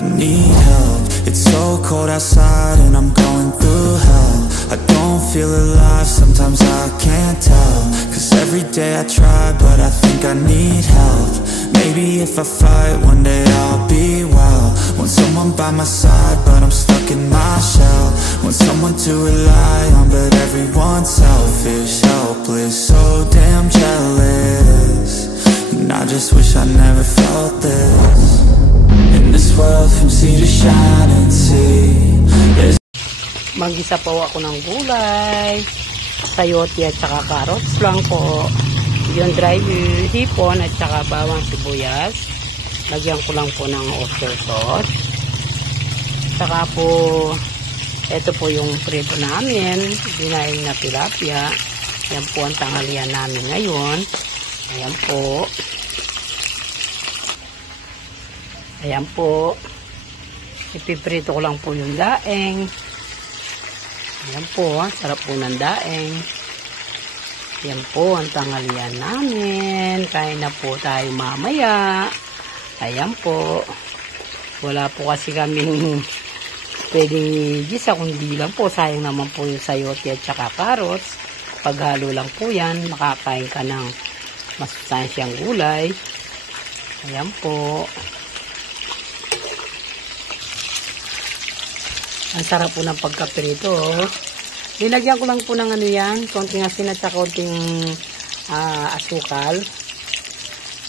I need help. It's so cold outside and I'm going through hell. I don't feel alive, sometimes I can't tell. Cause every day I try, but I think I need help. Maybe if I fight, one day I'll be well. Want someone by my side, but I'm stuck in my shell. Want someone to rely on, but everyone's selfish, helpless, so damn jealous. And I just wish I never felt this. In this world from sea to shining sea, there's... Mag-isa po ako ng gulay, sayote at saka carrots lang po. Yung dry hipon at saka bawang sibuyas. Lagyan ko lang po ng oyster sauce. Saka po, ito po yung prito namin, dinaing na tilapia. Yan po ang tanghalian namin ngayon. Ayan po. Ayan po. Ipiprito ko lang po yung daeng. Ayan po, sarap po ng daeng. Ayan po ang tanghalian namin. Kain na po tayo mamaya. Ayan po. Wala po kasi kaming pwedeng gisa, kundi lang po. Sayang naman po yung sayote at saka carrots. Paghalo lang po yan, makakain ka ng masustansyang gulay. Ayan po. Ang sarap po ng pagkaprito. Nilagyan ko lang po ng ano yan, konting asin at saka konting asukal.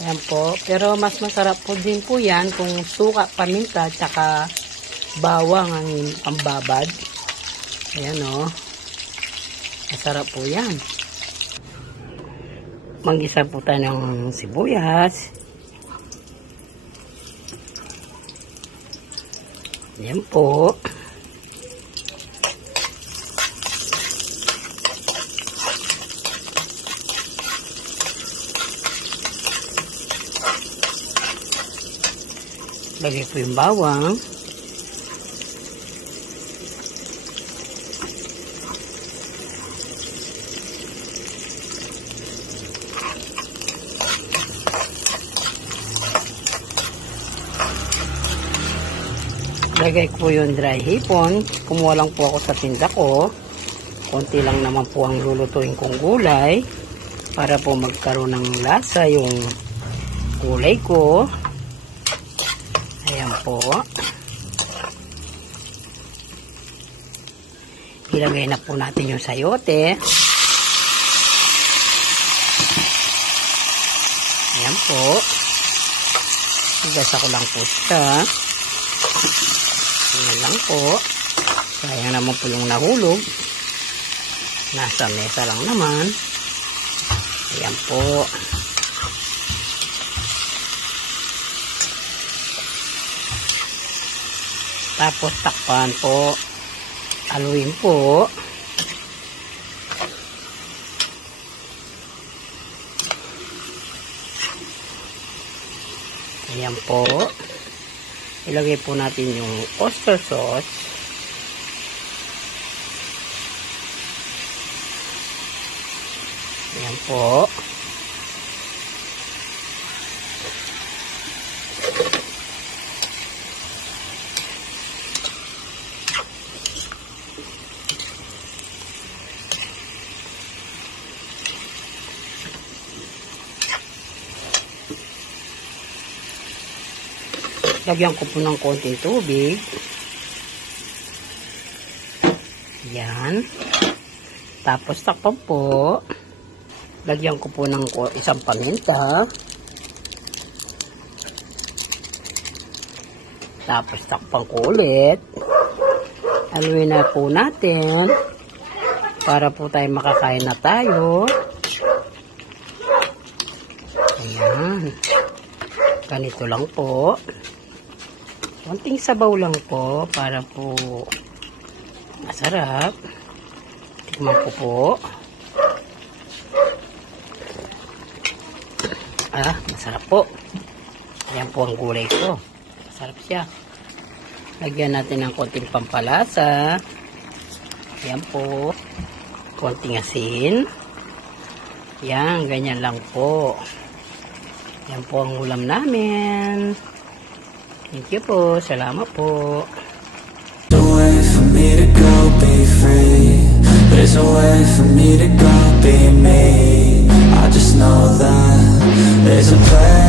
Ayan po. Pero mas masarap po din po yan kung suka, paminta, at saka bawang ang pambabad. Ayan o. Masarap po yan. Mag-isa po tayo ng sibuyas. Ayan po. Lagay ko yung bawang. Lagay ko yung dry hipon. Kumuha lang po ako sa tinda ko. Konti lang naman po ang lulutuin kong gulay para po magkaroon ng lasa yung gulay ko. Ayan po. Ilagay na po natin yung sayote. Ayan po. Igasa ko lang po siya. Ayan lang po. Sayang naman po yung nahulog. Nasa mesa lang naman. Ayan po. Tapos takpan po. Haluin po. Ayan po. Ilagay po natin yung oyster sauce. Ayan po. Lagyan ko po ng konting tubig. Yan. Tapos takpan po. Lagyan ko po ng isang paminta. Tapos takpan ko ulit. Haluin na po natin. Para po tayo makakain na tayo. Ayan. Ganito lang po. Konting sabaw lang po para po masarap. Tikman ko po. Masarap po. Ayan po ang gulay ko. Masarap siya. Lagyan natin ng konting pampalasa. Ayan po. Konting asin. Ayan, ganyan lang po. Ayan po ang ulam namin. Thank you po. Salamat po. There's a way for me to go be free. There's a way for me to go be me. I just know that there's a place